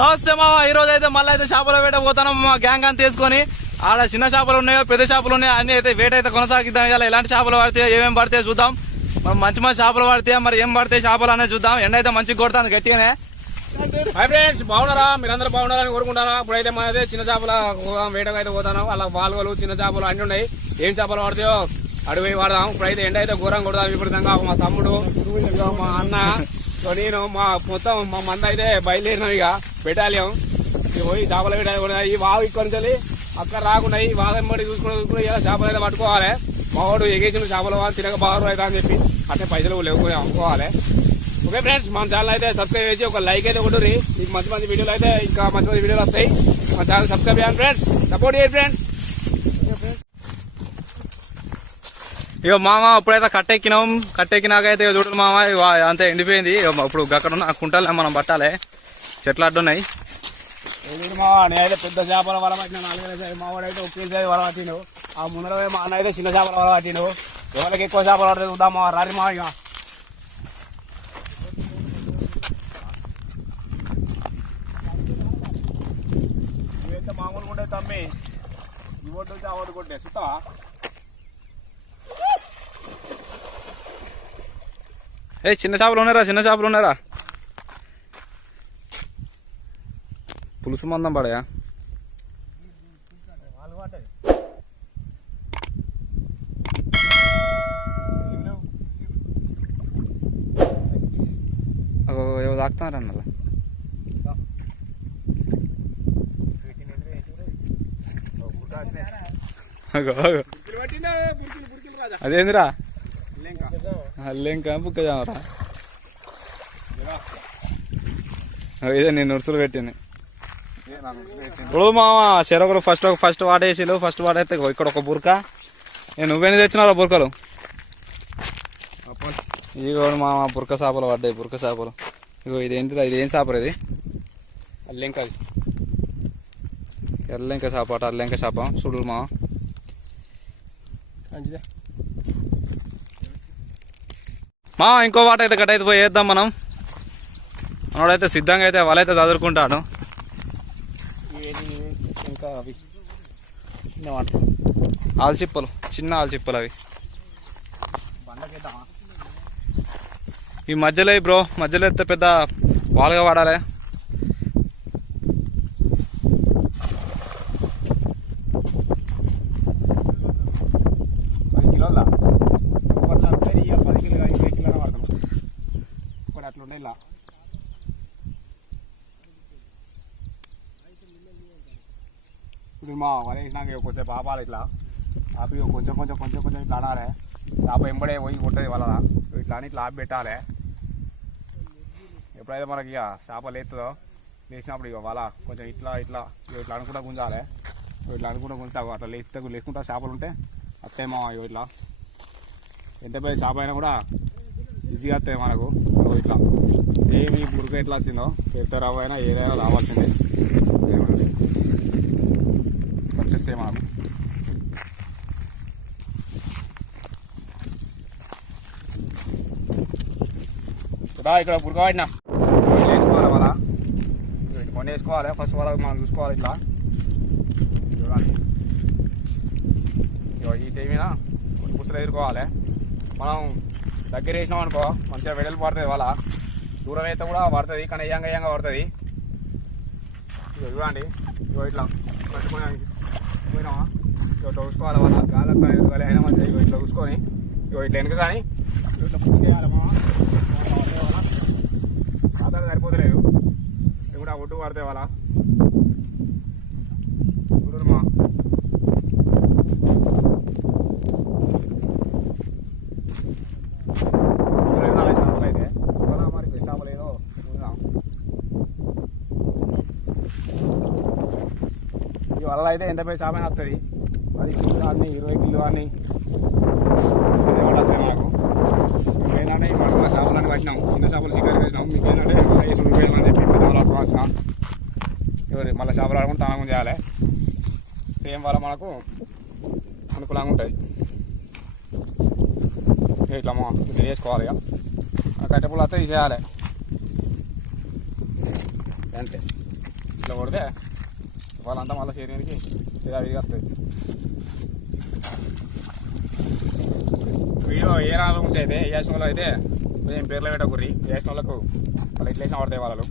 నమస్తే మామ. ఈ రోజు అయితే మళ్ళీ అయితే చేపల వేట పోతాను మా గ్యాంగ్ అంతా తీసుకొని. ఆడ చిన్న చేపలు ఉన్నాయో పెద్ద చేపలు ఉన్నాయో అన్ని అయితే వేట అయితే కొనసాగిద్దాం. ఇలా ఎలాంటి చేపలు పడితే ఏమేమి పడితే చూద్దాం. మనం మంచి మంచి చేపలు పడితే మరి ఏం పడితే చేపలు అనేది చూద్దాం. ఎండ అయితే మంచిగా కొడుతుంది గట్టిగానే. హై ఫ్రెండ్స్, బాగున్నారా? మీరందరూ బాగున్నారని కోరుకుంటాను. ఇప్పుడైతే మనైతే చిన్న చేపల వేటకు అయితే పోతాను. అలా పాల్గొలు చిన్న చేపలు అన్ని ఉన్నాయి. ఏం చేపలు పడతాయో అడిగి వాడదాం. ఇప్పుడైతే ఎండ అయితే ఘోరంగా కొడదాం. విపరీతంగా మా తమ్ముడు, మా అన్న, నేను మొత్తం మా మంద అయితే బయలుదేరినాం. ఇక బెటాలియం పోయి చేపల వేట. ఈ వాగు ఇక్కడ నుంచి అక్కడ రాకున్నాయి. ఈ వాగం బట్టి చూసుకుని ఇలా చేపలు అయితే పట్టుకోవాలి. మా వాడు ఎగేసిన చేపలు తినక బాగా అవుతా అని చెప్పి అట్టే పైసలు లేకపోయి అమ్ముకోవాలి. ఓకే ఫ్రెండ్స్, మన ఛానల్ అయితే సబ్స్క్రైబ్ చేసి ఒక లైక్ అయితే కొట్టుర్రి. మీకు మంచి మంచి వీడియోలు అయితే ఇంకా మంచి మంచి వీడియోలు వస్తాయి. మన ఛానల్ సబ్స్క్రైబ్ చేయండి ఫ్రెండ్స్, సపోర్ట్ చేయండి ఫ్రెండ్స్. ఇక మామ ఇప్పుడైతే కట్టెక్కినాక అయితే చూడరు మామ అంతా ఎండిపోయింది. ఇప్పుడు అక్కడ ఉన్న కుంటలే మనం పట్టాలి. చెట్లు అడ్డున్నాయి. నేనైతే పెద్ద చేపల వల పట్టిన 4 మావాడు అయితే ఒకేసారి వల పట్టిండు. ఆ ముందర మా అన్న అయితే చిన్న చేపల వల పట్టిండు. ఎవరికి ఎక్కువ చేపలు పడుతుంది చూద్దాం. రారి మా ఇక ఇవైతే మామూలుగా ఉండే తమ్మి. ఈ ఒడ్డు వచ్చి ఆ ఒడ్డు కొట్టే సుతావా? ఏ చిన్న చేపలు ఉన్నారా? పులుసు మందం పడయా? ఏవో తాకుతున్నారన్న అదేందిరా? అల్లేంకా బుక్క చామరా? ఇదే నేను నురుసులు పెట్టింది. ఇప్పుడు మామ చెరొకరు ఫస్ట్ వాడేసిలు. ఫస్ట్ వాడైతే ఇక్కడ ఒక బురక. నువ్వేని తెచ్చినావు బురకలు? ఇగో మామ బురక చేపలు పడ్డాయి. బురక చేపలు. ఇగో ఇదేంటిరా? ఇది ఏం చేపరు? ఇది అల్లెంక. ఎల్లెంక చేప అట. అల్లెంక చేప చూడు మామ. మా ఇంకో వాట అయితే గట్ట అయితే పోయి వేద్దాం మనం. మనోడైతే సిద్ధంగా అయితే వాళ్ళైతే చదువుకుంటాడు. ఇంకా అవి ఆల్చిప్పలు, చిన్న ఆల్చిప్పలు అవి. ఈ మధ్యలో మధ్యలో అయితే పెద్ద వాలుగా వాడాలి. అట్లుండే ఇప్పుడు మా వలేసినాక కొంచెంసేపు ఆపాలి. ఇట్లా ఆపి కొంచెం ఇట్లా ఆడాలి. చేప ఎంబడే పోయి కొట్టది వల. ఇట్లా అని ఇట్లా ఆపి పెట్టాలి. ఎప్పుడైతే మనకి ఇక చేప లేస్తుందో లేచినప్పుడు ఇక వల కొంచెం ఇట్లా అనుకుంటా గుంజాలి. ఇట్లా అనుకుంటా గుంజుతా అట్లా లేచుకుంటా చేపలు ఉంటే వస్తాయేమో. ఇట్లా ఎంత పెద్ద చేప అయినా కూడా ఈజీగా వస్తాయి మనకు. ఇట్లా సేమ్ ఈ బురక ఎట్లా వచ్చిందో పెద్ద రవ్వ అయినా ఏదైనా రావాల్సిందే. వచ్చేస్తే మనకు ఇక్కడ బురక పడినా వేసుకోవాలి. వాళ్ళ కొన్ని వేసుకోవాలి. ఫస్ట్ వాళ్ళ మనం చూసుకోవాలి. ఇట్లా ఈ చెయ్యి మీద కొన్ని పుస్తలు ఎదుర్కోవాలి. మనం దగ్గర వేసినాం అనుకో మంచిగా వెడల్పు పడుతుంది. వాళ్ళ దూరం అయితే కూడా పడుతుంది, కానీ ఏయంగా పడుతుంది. చూడండి ఇట్లా పట్టుకొని పోయినామా ఇట్లా చూసుకోవాలి. వాళ్ళ గాలి ఎదుర్కోవాలి. అయినా మంచిగా ఇట్లా చూసుకొని ఇట్లా వెనక కానీ ఇట్లా పూర్తి చేయాలమ్మా. ఆధారం సరిపోతలేదు. ఇది కూడా ఒడ్డు పడితే వాళ్ళ చూడమ్మా. అయితే మరి చేపలేదో చూద్దాం. ఈ వల్ల అయితే ఎంత పెద్ద చేప వస్తుంది. 10 కిలో కానీ 20 కిలో కానీ వస్తాయి మాకు. ఏంటంటే ఈ మన చేపలను పట్టినాం. చిన్న చేపలు షికారు వేసినాం. మీకు ఏంటంటే రూపాయలు అని చెప్పి పెద్ద వాళ్ళు పట్టుకోవాల్సిన ఎవరి మళ్ళీ చేపలు ఆడుకుంటే తానం చేయాలి. సేమ్ వల్ల మనకు అనుకూలంగా ఉంటుంది. ఇట్లా చేసుకోవాలి. ఇక కట్టెపులు వస్తే చేయాలి అంతే. ఇట్లా కొడితే వాళ్ళంతా మళ్ళీ చేరికి ఇది వస్తుంది. వీడియో ఏ రాళ్ళ గురించి అయితే వేసిన వాళ్ళు అయితే కొంచెం పేర్లు పెట్టకూరి, వేసిన వాళ్ళకు వాళ్ళు ఎట్లా వేసినా పడతాయి వాళ్ళు.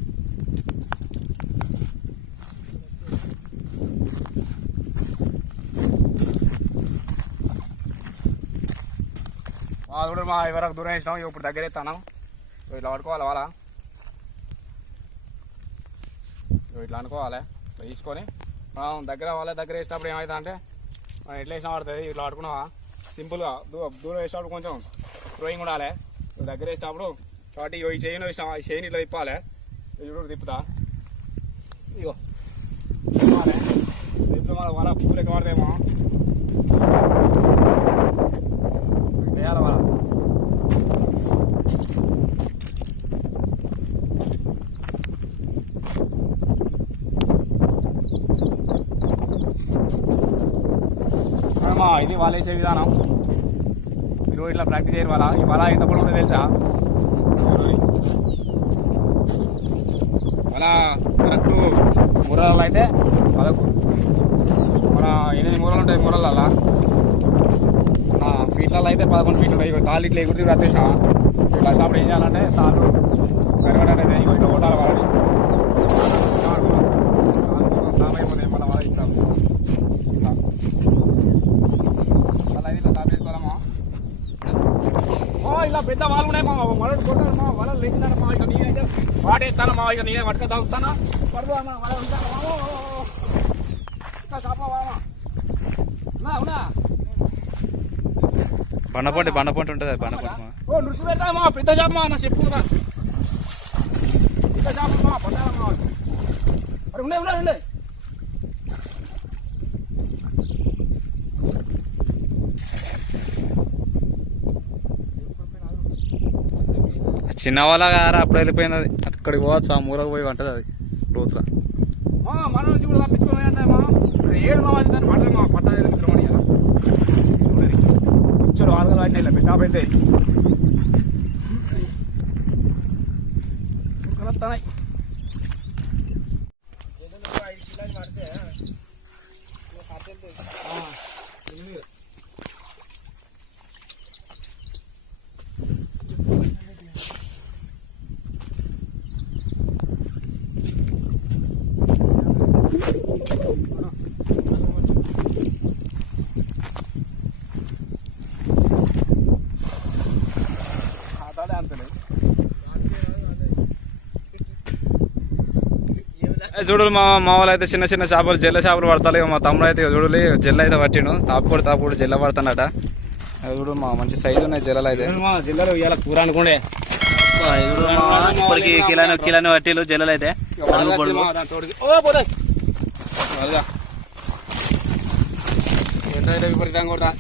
మా చూడ మా ఎవరికి దూరం వేసినాం, ఇప్పుడు దగ్గర ఎత్తాను. ఇట్లా పట్టుకోవాలి వాళ్ళ, ఇట్లా అనుకోవాలి. తీసుకొని మనం దగ్గర వేసినప్పుడు ఏమవుతుంది అంటే మనం ఎట్లా వేసినా పడుతుంది. ఇట్లా పట్టుకున్నావా సింపుల్గా దూరం వేసినప్పుడు కొంచెం డ్రాయింగ్ ఉండాలి. దగ్గర వేసినప్పుడు కాబట్టి ఈ చైన్ వేసినావా, ఈ చైన్ ఇట్లా తిప్పాలి. చూడు తిప్పుతా, ఇగో తిప్పాలి. తిప్పితే వాళ్ళ పూలు ఎక్క పడతాయేమో వేయాలి వాళ్ళ. ఇది వాళ్ళు వేసే విధానం. మీరు ఇట్లా ప్రాక్టీస్ చేయరు వాళ్ళ. ఈ వల ఎంత పొడి ఉంటుందో తెలుసా? వల కరెక్ట్ మూరలలో అయితే వాళ్ళకు మన 8 మూరలు ఉంటాయి. మూరలలో మన ఫీట్లలో అయితే 11 ఫీట్లు ఉంటాయి. తాళ్ళు ఇట్లా ఎగురుతూ ప్రత్యేసా ఇట్లా వచ్చినప్పుడు ఏం చేయాలంటే తాళ్ళు కరగడైతే ఇట్లా కొట్టాలి వాళ్ళని. నామైపోతాయి మళ్ళీ వాళ్ళ ఇట్లా ఇలా పెద్ద వాళ్ళు ఉన్నాయి. మా మరొకటి కొట్టాను, మా వలలు లేచిందన్న మా ఇక నేనైతే వాడేస్తాను. మా ఇక నేనే పట్టుక తాగుతాను. పడుతు అమ్మా వల అవునా బండపంట ఉంటుంది. బండపంట ఓ నృత్యం పెడతామా పెద్ద చేపమా నా చెప్పుకుందా. పెద్ద చేపమ్మా పట్టాలమ్మా. అరే ఉండే చిన్న వాళ్ళ గారా అప్పుడు వెళ్ళిపోయింది. అది అక్కడికి పోవచ్చు, ఆ మూలకు పోయి ఉంటుంది అది లోతుగా. మన నుంచి కూడా తప్పించుకోవాలి అంటే మా 7 మా దాన్ని పడతాయి. మా పట్ట కూర్చోడు వాళ్ళ వాటిని ఇలా పెట్టా పెడితే కలుపుతున్నాయి. చూడు మా వాళ్ళు అయితే చిన్న చిన్న చేపలు జల్ల చేపలు పడతాయి. మా తమ్ముడు అయితే చూడు జల్ల అయితే పట్టిండు. తాపుడు జల్ల పడుతున్నాడట. చూడు మా మంచి సైజు ఉన్నాయి జల్లలు అయితే. జిల్లాలో ఇవాళ కూర అనుకోండి. ఇప్పటికి కిలాని పట్టిలు జల్లలు అయితే. విపరీతంగా కొడతా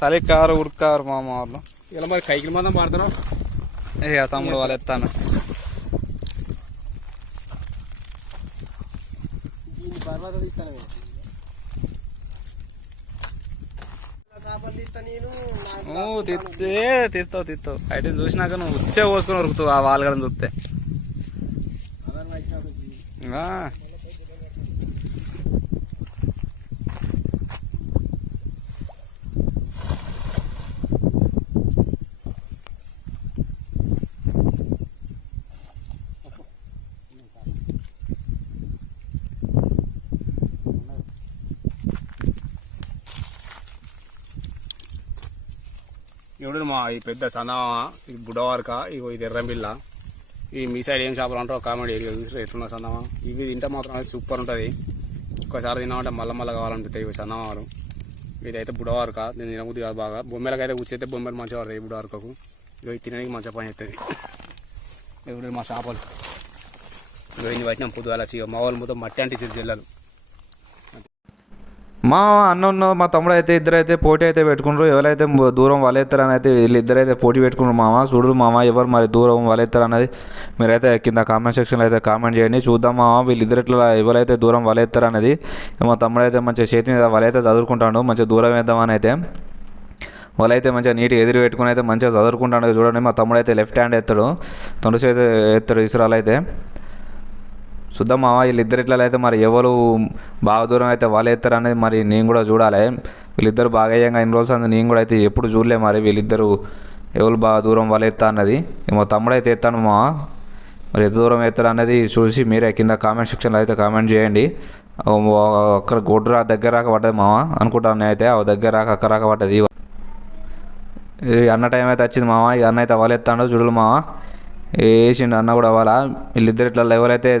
చలికారు ఉడకారు మా వాళ్ళు. ఇలా మరి కైకిల మందం పడతారు. ఇక తమ్ముడు వాళ్ళు ఎత్తాను. తీస్తావు అయితే చూసినాక నువ్వు వచ్చే పోసుకొని ఉరుకుతావు ఆ వాళ్ళని చూస్తే. ఇప్పుడు మా ఈ పెద్ద సన్నమా, ఇది బుడవారక, ఇగో ఇది ఎర్రంబిల్ల. ఈ మీ సైడ్ ఏం చేపలు అంటారో కామెంట్ ఏరియా చూసి ఎట్లున్న సన్నమా. ఇవి తింటే మాత్రం సూపర్ ఉంటుంది. ఒక్కసారి తిన్నామంటే మళ్ళీ కావాలనిపిస్తాయి ఇవి సన్నమారు. ఇదైతే బుడవారక, నేను తినబుద్ది కాదు బాగా. బొమ్మలకి అయితే కూర్చైతే బొమ్మలు మంచిగా పడతాయి బుడవారకకు. ఇక తినడానికి మంచిగా పని అవుతుంది. ఇప్పుడు మా చేపలు ఇక ఇన్ని పట్టినాం పొద్దుగాల వచ్చి. మా వాళ్ళు మొత్తం మట్టి అంటించారు జిల్లాలు. మా మా తమ్ముడు అయితే ఇద్దరైతే పోటీ అయితే పెట్టుకుంటారు. ఎవరైతే దూరం వలేస్తారని అయితే వీళ్ళిద్దరైతే పోటీ పెట్టుకుంటారు. మామ చూడు మామ ఎవరు మరి దూరం వలేస్తారు అన్నది మీరైతే కింద కామెంట్ సెక్షన్లో అయితే కామెంట్ చేయండి. చూద్దాం మామ వీళ్ళిద్దరిట్లో ఎవరైతే దూరం వలేస్తారు అనేది. మా తమ్ముడు అయితే మంచిగా చేతి మీద వలైతే చదువుకుంటాడు. మంచిగా దూరం వేద్దామని అయితే వాళ్ళు అయితే మంచిగా నీట్గా ఎదురు పెట్టుకుని అయితే మంచిగా చదువుకుంటాడు. చూడండి మా తమ్ముడు అయితే లెఫ్ట్ హ్యాండ్ ఎత్తాడు, తొండు చేతి ఎత్తాడు ఇసురాలు అయితే. చూద్దాం మామ వీళ్ళిద్దరు ఇట్లా అయితే మరి ఎవరు బాగా దూరం అయితే వాళ్ళు ఎత్తారు అనేది మరి నేను కూడా చూడాలి. వీళ్ళిద్దరు బాగా అయ్యంగా ఇన్ని రోజులు అంది నేను కూడా అయితే ఎప్పుడు చూడలే మరి వీళ్ళిద్దరు ఎవరు బాగా దూరం వాళ్ళు ఎత్తా అన్నది. మా తమ్ముడు అయితే ఎత్తాను మామ, మరి ఎంత దూరం ఎత్తాడు అనేది చూసి మీరే కింద కామెంట్ సెక్షన్లో అయితే కామెంట్ చేయండి. అక్కడ గొడ్డు దగ్గర రాక పడ్డది మామ అనుకుంటాను అయితే, ఆ దగ్గర రాక అక్కడ రాక పడ్డది. ఈ అన్న టైం అయితే వచ్చింది మామ, ఈ అన్న అయితే వాళ్ళు ఎత్తాడు చూడలు మామ, వేసిండు అన్న కూడా వాళ్ళ. వీళ్ళిద్దరు ఇట్లా లెవెల్ అయితే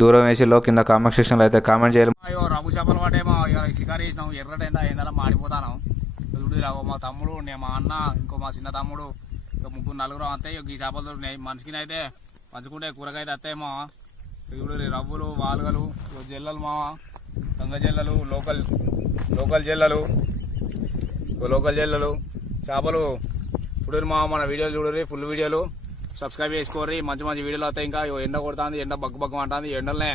దూరం వేసిలో కింద కామెంట్ సెక్షన్లో అయితే కామెంట్ చేయాలి. అయ్యో రఘు చేపలు పడేమో షికారు చేసినాం, ఎర్రటి ఎండలా మాడిపోతాను. చూడు మా తమ్ముడు, నేను మా అన్న, ఇంకో మా చిన్న తమ్ముడు, ఇంకా ముగ్గురు నలుగురు వస్తాయి. ఈ చేపలు దొరికినాయి మనిషికి అయితే పంచుకుంటే కూరగాయలు వస్తాయేమో. ఇప్పుడు రవ్వులు వాలుగలు జల్లలు మామ, గంగ జల్లలు, లోకల్ జల్లలు చేపలు. ఇప్పుడు మా మన వీడియోలు చూడరు, ఫుల్ వీడియోలు సబ్స్క్రైబ్ చేసుకోర్రి. మంచి మంచి వీడియోలు వస్తాయి. ఇంకా ఎండ కొడుతుంది, ఎండ బగ్గు అంటుంది. ఎండలనే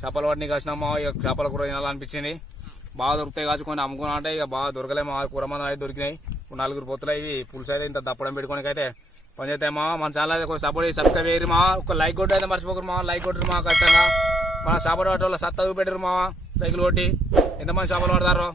చేపలు పట్టిని కాసినామా, ఇక చేపల కూర తినాలనిపించింది. బాగా దొరుకుతాయి కాచుకొని అమ్ముకున్నా అంటే ఇక బాగా దొరకలేమో. కూర మంది అయితే దొరికినాయి. ఇప్పుడు 4 పొత్తులు ఇవి పులుసు అయితే ఇంత దప్పడం పెట్టుకోనికి అయితే పని చేస్తామా. మన ఛానల్ అయితే కొంచెం సపోర్ట్ చేసి సబ్స్క్రైబ్ చేయరు మా. ఒక లైక్ కొట్టి అయితే మర్చిపోకరు మా, లైక్ కొట్టరు మా. ఖచ్చితంగా మన చేపలు పట్టే వాళ్ళు సత్తా పెట్టరు మా, లైకులు కొట్టి. ఎంతమంది చేపలు పడతారో